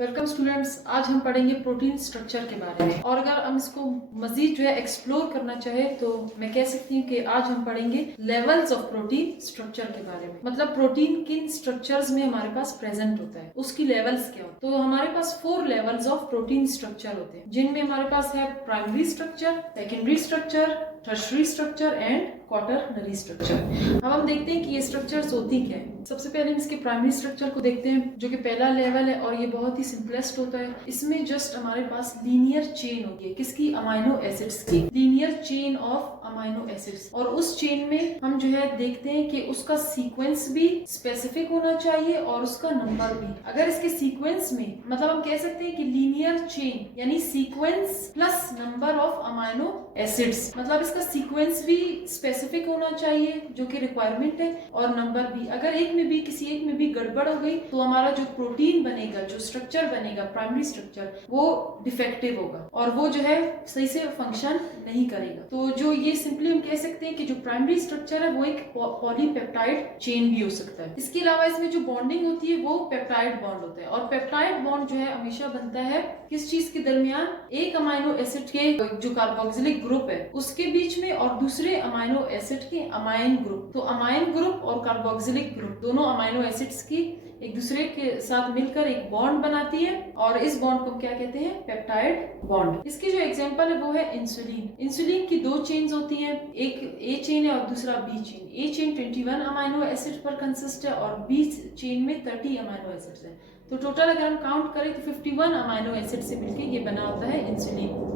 Welcome students. आज हम पढ़ेंगे प्रोटीन स्ट्रक्चर के बारे में, और अगर हम इसको मजीद जो है एक्सप्लोर करना चाहे तो मैं कह सकती हूँ कि आज हम पढ़ेंगे लेवल्स ऑफ प्रोटीन स्ट्रक्चर के बारे में। मतलब प्रोटीन किन स्ट्रक्चर्स में हमारे पास प्रेजेंट होता है, उसकी लेवल्स क्या होते हैं। तो हमारे पास 4 लेवल्स ऑफ प्रोटीन स्ट्रक्चर होते हैं, जिनमें हमारे पास है primary structure, secondary structure, tertiary structure and quaternary structure. अब हम देखते हैं कि ये स्ट्रक्चर्स होती क्या है। सबसे पहले हम इसके प्राइमरी स्ट्रक्चर को देखते हैं, जो कि पहला लेवल है और ये बहुत ही सिंपलेस्ट होता है। इसमें जस्ट हमारे पास लीनियर चेन होती है, किसकी? अमाइनो एसिड्स की, linear chain of amino acids. और उस चेन में हम जो है देखते हैं कि उसका सीक्वेंस भी स्पेसिफिक होना चाहिए और उसका नंबर भी। अगर इसके सीक्वेंस में, मतलब हम कह सकते हैं कि लीनियर चेन यानी sequence plus number of amino acids, मतलब इसका सीक्वेंस भी स्पेसिफिक होना चाहिए जो कि रिक्वायरमेंट है, और नंबर भी। अगर किसी एक में भी गड़बड़ हो गई तो हमारा जो प्रोटीन बनेगा, जो स्ट्रक्चर बनेगा प्राइमरी स्ट्रक्चर, वो डिफेक्टिव होगा और वो जो है सही से फंक्शन नहीं करेगा। तो जो ये सिंपली हम कह सकते हैं कि जो प्राइमरी स्ट्रक्चर है वो एक पॉलीपेप्टाइड चेन भी हो सकता है। इसके अलावा इसमें जो बॉन्डिंग होती है वो पेप्टाइड बॉन्ड होता है, और पेप्टाइड बॉन्ड जो है हमेशा बनता है किस चीज के दरमियान? एक अमाइनो एसिड के जो कार्बोक्सिलिक ग्रुप है उसके बीच में, और दूसरे अमाइनो एसिड के अमाइन ग्रुप। तो अमाइन ग्रुप और कार्बोक्सिलिक ग्रुप दोनों अमाइनो एसिड्स की एक दूसरे के साथ मिलकर एक बॉन्ड बनाती है, और इस बॉन्ड को क्या कहते हैं? Peptide bond. इसकी जो एग्जांपल है वो है इंसुलिन। इंसुलिन की 2 चेन्स होती हैं, एक ए चेन है और दूसरा बी चेन। ए चेन 21 अमाइनो एसिड पर कंसिस्ट है और बी चेन में 30 अमाइनो एसिड्स है। तो टोटल अगर हम काउंट करें तो 51 अमाइनो एसिड से मिलकर ये बना होता है इंसुलिन।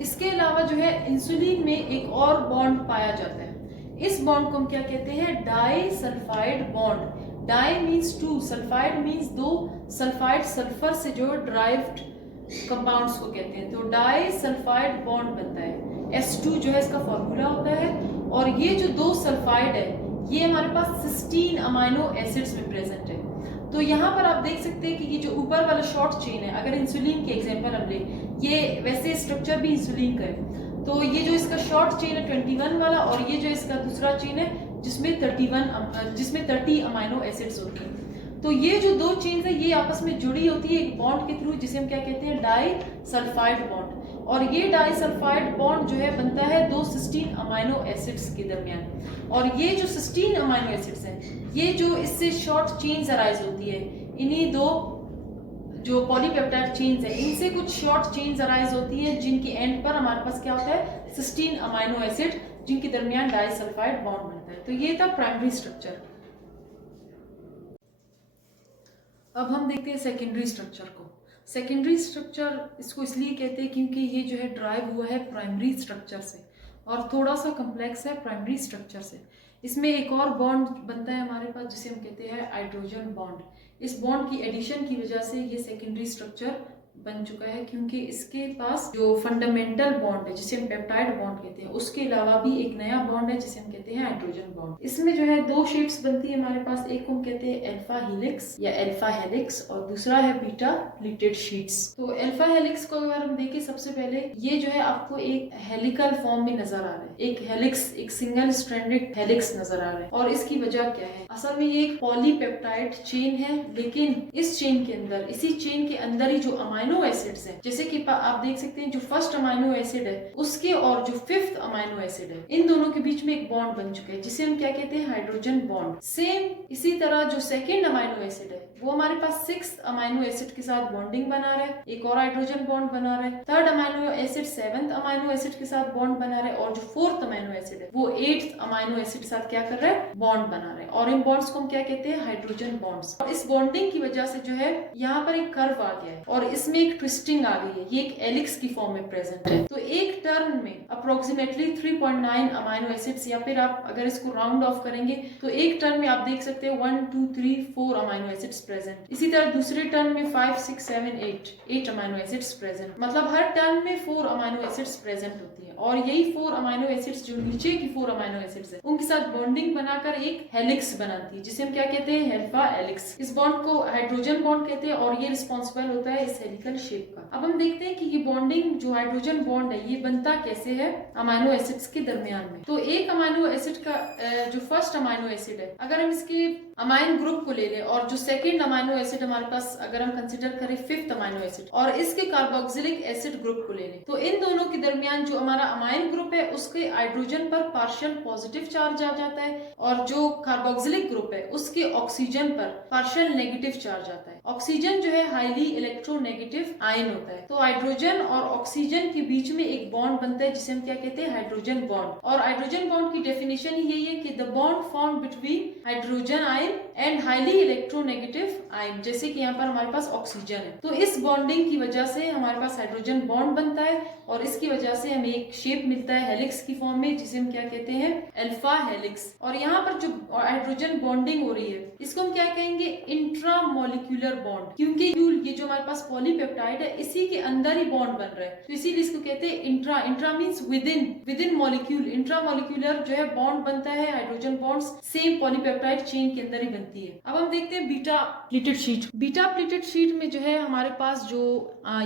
इसके अलावा जो है इंसुलिन में एक और बॉन्ड पाया जाता है। इस बॉन्ड को हम क्या कहते हैं? Disulphide bond. Di means 2, sulphide means 2। Sulphide sulphur से जो ड्राइव्ड कंपाउंड्स को कहते हैं। तो डाई सल्फाइड बॉन्ड बनता है। S2 जो है इसका फॉर्मूला होता है, और ये जो 2 सल्फाइड है ये हमारे पास सिस्टीन अमाइनो एसिड्स में प्रेजेंट है। तो यहाँ पर आप देख सकते हैं कि ये जो ऊपर वाला शॉर्ट चेन है, अगर इंसुलिन की एग्जांपल हम ले, ये वैसे स्ट्रक्चर भी इंसुलिन का है, तो ये जो इसका शॉर्ट चेन है 21 वाला, और ये जो इसका दूसरा चेन है जिसमें 30 अमाइनो एसिड्स होते हैं। तो ये जो 2 चेन्स है ये आपस में जुड़ी होती है एक बॉन्ड के थ्रू, जिसे हम क्या कहते हैं? Disulphide bond. और ये डाई सल्फाइड बॉन्ड जो है बनता है 2 सिस्टीन अमाइनो एसिड्स के दरमियान। और ये जो सिस्टीन अमाइनो एसिड्स हैं, ये जो इससे शॉर्ट चेन्स अराइज होती है, इन्हीं 2 जो पॉलीपेप्टाइड चेन्स है इनसे कुछ शॉर्ट चेन्स अराइज होती हैं, जिनकी एंड पर हमारे पास क्या होता है? सिस्टीन अमाइनो एसिड, जिनके दरमियान डाई सल्फाइड बॉन्ड बनता है। तो ये था प्राइमरी स्ट्रक्चर। अब हम देखते हैं सेकेंडरी स्ट्रक्चर को। सेकेंडरी स्ट्रक्चर इसको इसलिए कहते हैं क्योंकि ये जो है ड्राइव हुआ है प्राइमरी स्ट्रक्चर से, और थोड़ा सा कम्प्लेक्स है प्राइमरी स्ट्रक्चर से। इसमें एक और बॉन्ड बनता है हमारे पास जिसे हम कहते हैं हाइड्रोजन बॉन्ड। इस बॉन्ड की एडिशन की वजह से ये सेकेंडरी स्ट्रक्चर बन चुका है, क्योंकि इसके पास जो फंडामेंटल बॉन्ड है जिसे हम पेप्टाइड बॉन्ड कहते हैं, उसके अलावा भी एक नया बॉन्ड है जिसे हम कहते हैं हाइड्रोजन बॉन्ड। इसमें जो है 2 शेप्स बनती है हमारे पास, एक को हम कहते हैं अल्फा हेलिक्स या अल्फा हेलिक्स, और दूसरा है बीटा प्लीटेड शीट्स। तो अल्फा हेलिक्स को अगर हम देखें, सबसे पहले ये जो है आपको एक हेलिकल फॉर्म में नजर आ रहा है, एक हेलिक्स, एक सिंगल स्ट्रैंडेड हेलिक्स नजर आ रहा है। और इसकी वजह क्या है? असल में ये एक पॉलीपेप्टाइड चेन है, लेकिन इस चेन के अंदर, इसी चेन के अंदर ही जो अमाइनो एसिड्स हैं, जैसे कि आप देख सकते हैं जो फर्स्ट अमाइनो एसिड है उसके और जो 5th अमाइनो एसिड है, इन दोनों के बीच में एक बॉन्ड बन चुका है जिसे हम क्या कहते हैं? Hydrogen bond. सेम इसी तरह जो सेकेंड अमाइनो एसिड है वो हमारे पास 6th अमाइनो एसिड के साथ बॉन्डिंग बना रहा है, एक और हाइड्रोजन बॉन्ड बना रहा है। 3rd amino acid 7th amino acid के साथ बॉन्ड बना रहा है, और जो 4th अमाइनो एसिड है वो 8th अमाइनो एसिड के साथ क्या कर रहा है? बॉन्ड बना रहा है। और इन बॉन्ड्स को हम क्या कहते हैं? Hydrogen bonds. और इस बॉन्डिंग की वजह से जो है यहाँ पर एक कर्व आ गया है, और इसमें इसमें एक ट्विस्टिंग आ गई है, ये एक एलिक्स की फॉर्म में प्रेजेंट है। तो एक टर्न में अप्रोक्सीमेटली 3.9 अमाइनो एसिड्स, या फिर आप अगर इसको राउंड ऑफ करेंगे तो एक टर्न में आप देख सकते हैं 1 2 3 4 अमाइनो एसिड्स प्रेजेंट। इसी तरह दूसरे टर्न में 5 6 7 8 अमाइनो एसिड्स प्रेजेंट। मतलब हर टर्न में 4 अमाइनो एसिड्स प्रेजेंट होती है, और यही 4 अमाइनो एसिड्स जो नीचे की 4 अमाइनो एसिड्स है उनके साथ बॉन्डिंग बनाकर एक हेलिक्स बनाती है, जिसे हम क्या कहते हैं, अल्फा हेलिक्स। इस बॉन्ड को हाइड्रोजन बॉन्ड कहते हैं और ये रिस्पॉन्सिबल होता है इस हेलिकल शेप का। अब हम देखते हैं कि ये बॉन्डिंग जो हाइड्रोजन बॉन्ड है ये बनता कैसे है अमाइनो एसिड्स के दरमियान में। तो एक अमाइनो एसिड का जो फर्स्ट अमाइनो एसिड है, अगर हम इसके अमाइन ग्रुप को ले लें, और जो सेकंड अमाइनो एसिड हमारे पास अगर हम कंसीडर करें फिफ्थ अमाइनो एसिड, और इसके कार्बोक्सिलिक एसिड ग्रुप को ले लें, तो इन दोनों के दरमियान जो हमारा अमाइन ग्रुप है उसके हाइड्रोजन पर पार्शियल पॉजिटिव चार्ज आ जाता है, और जो कार्बोक्सिलिक ग्रुप है उसके ऑक्सीजन पर पार्शियल नेगेटिव चार्ज आता है। ऑक्सीजन जो है हाईली इलेक्ट्रोनेगेटिव आयन होता है। तो हाइड्रोजन और ऑक्सीजन के बीच में एक बॉन्ड बनता है जिसे हम क्या कहते हैं, हाइड्रोजन बॉन्ड। और हाइड्रोजन बॉन्ड की डेफिनेशन ही यही है कि the bond form between hydrogen ion and highly electronegative ion, जैसे कि यहाँ पर हमारे पास ऑक्सीजन है। तो इस बॉन्डिंग की वजह से हमारे पास हाइड्रोजन बॉन्ड बनता है, और इसकी वजह से हमें एक शेप मिलता है हेलिक्स की फॉर्म में, जिसे हम क्या कहते हैं, अल्फा हेलिक्स। और यहाँ पर जो हाइड्रोजन बॉन्डिंग हो रही है इसको हम क्या कहेंगे, इंट्रामोलिक्यूलर बॉन्ड, क्योंकि ये जो हमारे पास पॉलीपेप्टाइड है इसी के अंदर ही बॉन्ड बन रहा है, तो इसीलिए इसको कहते हैं intra. Intra means within molecule. Intramolecular जो है बॉन्ड बनता है, hydrogen bonds same polypeptide chain के अंदर ही बनती है। अब हम देखते हैं beta pleated sheet. Beta pleated sheet में जो है हमारे पास जो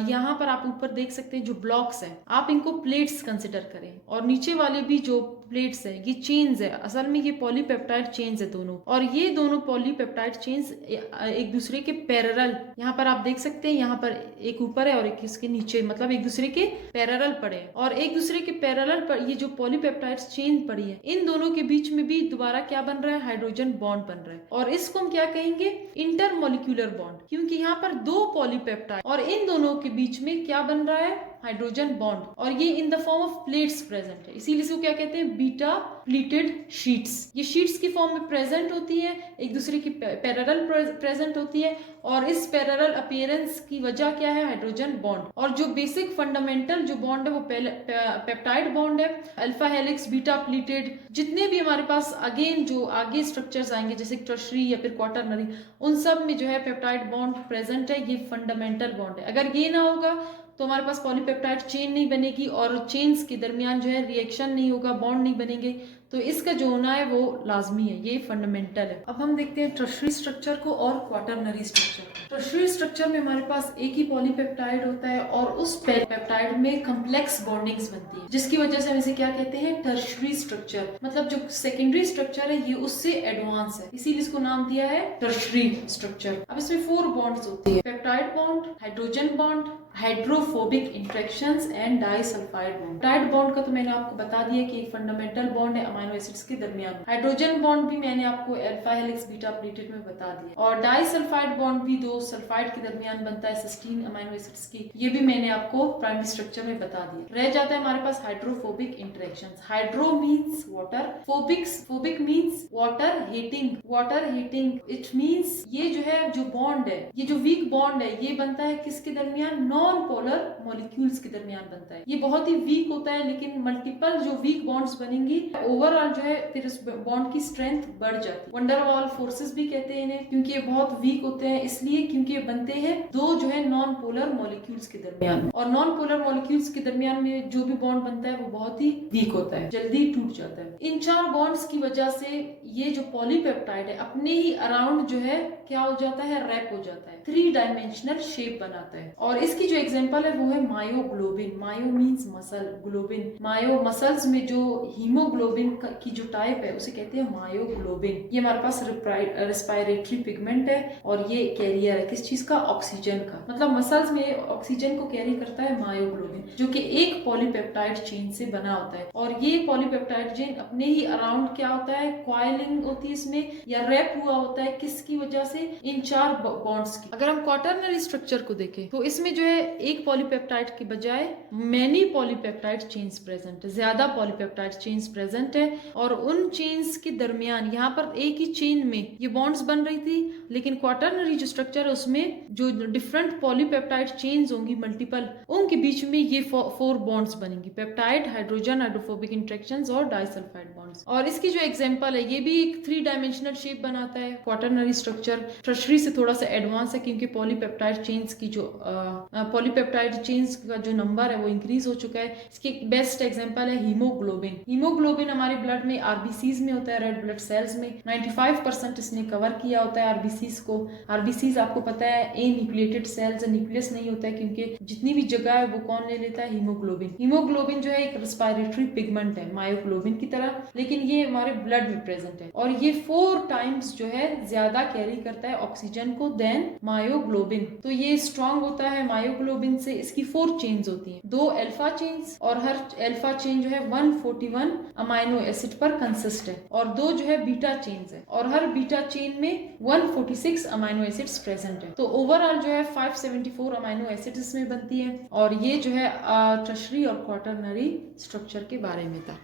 यहाँ पर आप ऊपर देख सकते हैं जो ब्लॉक्स हैं, आप इनको प्लेट्स कंसिडर करें, और नीचे वाले भी जो प्लेट्स है ये चेन्स है। असल में ये पॉलीपेप्टाइड चेन्स है दोनों, और ये दोनों पॉलीपेप्टाइड चेन्स एक दूसरे के पैरेलल, यहाँ पर आप देख सकते हैं, यहाँ पर एक ऊपर है और एक इसके नीचे, मतलब एक दूसरे के पैरेलल पड़े हैं। और एक दूसरे के पैरेलल पर ये जो पॉलीपेप्टाइड चेन पड़ी है, इन दोनों के बीच में भी दोबारा क्या बन रहा है, हाइड्रोजन बॉन्ड बन रहा है, और इसको हम क्या कहेंगे, इंटरमोलिक्यूलर बॉन्ड, क्योंकि यहाँ पर दो पॉलीपेप्टाइड और इन दोनों के बीच में क्या बन रहा है, हाइड्रोजन बॉन्ड, और ये in the form of plates present है। इसीलिए इसको क्या कहते हैं, बीटा प्लेटेड शीट्स। ये शीट्स की फॉर्म में प्रेजेंट होती है, एक दूसरे की पैरेलल प्रेजेंट होती है, और इस पैरेलल अपीयरेंस की वजह क्या है, हाइड्रोजन बॉन्ड। और जो बेसिक फंडामेंटल जो बॉन्ड है वो पेप्टाइड बॉन्ड है, अल्फा हेलिक्स, बीटा प्लेटेड। जितने भी हमारे पास अगेन जो आगे स्ट्रक्चर्स आएंगे जैसे टर्शरी या फिर क्वाटरनरी, उन सब में जो है पेप्टाइड बॉन्ड प्रेजेंट है, ये फंडामेंटल बॉन्ड है। अगर ये ना होगा तो हमारे पास पॉलीपेप्टाइड चेन नहीं बनेगी, और चेन्स के दरमियान जो है रिएक्शन नहीं होगा, बॉन्ड नहीं बनेंगे, तो इसका जो होना है वो लाजमी है, ये फंडामेंटल है। अब हम देखते हैं टर्शरी स्ट्रक्चर को और क्वाटरनरी स्ट्रक्चर। टर्शरी स्ट्रक्चर में हमारे पास एक ही पॉलीपेप्टाइड होता है, और उस पेप्टाइड में कम्प्लेक्स बॉन्डिंग्स बनती है, जिसकी वजह से हम इसे क्या कहते हैं, टर्शरी स्ट्रक्चर। मतलब जो सेकेंडरी स्ट्रक्चर है ये उससे एडवांस है, इसीलिए इसको नाम दिया है टर्शरी स्ट्रक्चर। अब इसमें 4 बॉन्ड्स होती है, peptide bond, hydrogen bond, hydrophobic interactions and disulphide bond. Peptide bond का तो मैंने आपको बता दिया कि एक फंडामेंटल बॉन्ड है अमाइनो एसिड्स के दरमियान। हाइड्रोजन बॉन्ड भी मैंने आपको अल्फा हेलिक्स बीटा प्लेटेड में बता दिया, और डाइसल्फाइड बॉन्ड भी 2 सल्फाइड के दरमियान बनता है सिस्टीन अमाइनो एसिड्स की, ये भी मैंने आपको प्राइमरी स्ट्रक्चर में बता दिया। रह जाता है हमारे पास hydrophobic interactions. Hydro means water, phobic means water hating. It means ये जो है जो बॉन्ड है, ये जो वीक बॉन्ड है, ये बनता है किसके दरमियान, नॉन पोलर मॉलिक्यूल्स के दरमियान बनता है। ये बहुत ही वीक होता है, लेकिन मल्टीपल जो वीक बॉन्ड्स बनेंगी, ओवरऑल जो है फिर इस बॉन्ड की स्ट्रेंथ बढ़ जाती है। वंडरवॉल फोर्सेस भी कहते हैं इन्हें, क्योंकि ये बहुत वीक होते हैं, इसलिए क्योंकि ये बनते हैं 2 जो है नॉन पोलर मॉलिक्यूल्स के दरमियान, और नॉन पोलर मॉलिक्यूल्स के दरमियान में जो भी बॉन्ड बनता है वो बहुत ही वीक होता है, जल्दी टूट जाता है। इन 4 बॉन्ड्स की वजह से ये जो पॉलीपेप्टाइड है अपने ही अराउंड जो है क्या हो जाता है, रैप हो जाता है, 3 डायमेंशनल शेप बनाता है। और इसकी जो एग्जांपल है वो है मायोग्लोबिन। मायो मींस मसल, ग्लोबिन, मायो मसल्स में जो हीमोग्लोबिन की जो टाइप है उसे कहते हैं मायोग्लोबिन। ये हमारे पास रेस्पिरेटरी पिगमेंट है, और ये कैरियर है किस चीज का, ऑक्सीजन का। मतलब मसल्स में ऑक्सीजन को कैरी करता है मायोग्लोबिन, जो कि एक पॉलीपेप्टाइड चेन से बना होता है। और ये पॉलीपेप्टाइड चेन अपने ही अराउंड क्या होता है, क्वाइलिंग होती है इसमें, या रैप हुआ होता है, किसकी वजह से, इन 4 बॉन्ड्स की। अगर हम क्वाटरनरी स्ट्रक्चर को देखें तो इसमें जो है एक पॉलीपेप्टाइड के बजाय मैनी पॉलीपेप्टाइड चेन्स प्रेजेंट है, ज्यादा पॉलीपेप्टाइड चेन्स प्रेजेंट है। और उन चेन्स के दरमियान यहाँ पर एक ही चेन में ये बॉन्ड्स बन रही थी, लेकिन क्वाटरनरी जो स्ट्रक्चर है उसमें जो डिफरेंट पॉलीपेप्टाइड चेन्स होंगी मल्टीपल, उनके बीच में ये 4 बॉन्ड्स बनेंगी, पेप्टाइड, हाइड्रोजन, हाइड्रोफोबिक इंटरेक्शंस और डाइसल्फाइड बॉन्ड्स। और इसकी जो एग्जांपल है, ये भी एक 3 डायमेंशनल शेप बनाता है। क्वाटरनरी स्ट्रक्चर टर्शरी से थोड़ा सा एडवांस है, क्योंकि पॉलीपेप्टाइड चेन्स की जो पॉलीपेप्टाइड चेन्स का जो नंबर है वो इंक्रीज हो चुका है। इसकी एक बेस्ट एग्जांपल है हीमोग्लोबिन। हीमोग्लोबिन हमारे ब्लड में आरबीसीज में होता है, रेड ब्लड सेल्स में 95% इसने कवर किया होता है आरबीसीज को। आरबीसीज आपको पता है ए न्यूक्लिएटेड सेल्स, न्यूक्लियस नहीं होता है, क्योंकि जितनी भी जगह है वो कौन ले लेता है, हीमोग्लोबिन। हीमोग्लोबिन जो है एक रेस्पिरेटरी पिगमेंट है मायोग्लोबिन की तरह, लेकिन ये हमारे ब्लड में प्रेजेंट है और ये 4 टाइम्स जो है ज्यादा कैरी करता है ऑक्सीजन को देन मायोग्लोबिन। तो ये स्ट्रॉन्ग होता है मायोग्लोबिन से। इसकी 4 चेन्स होती हैं, 2 अल्फा चेन्स, और हर अल्फा चेन जो है 141 अमाइनो एसिड पर कंसिस्ट है, और 2 जो है बीटा चेन्स है, और हर बीटा चेन में 146 अमाइनो एसिड्स प्रेजेंट है। तो ओवरऑल जो है 574 अमाइनो एसिड्स इसमें बनती है। और ये जो है टर्शरी और क्वाटरनरी स्ट्रक्चर के बारे में था।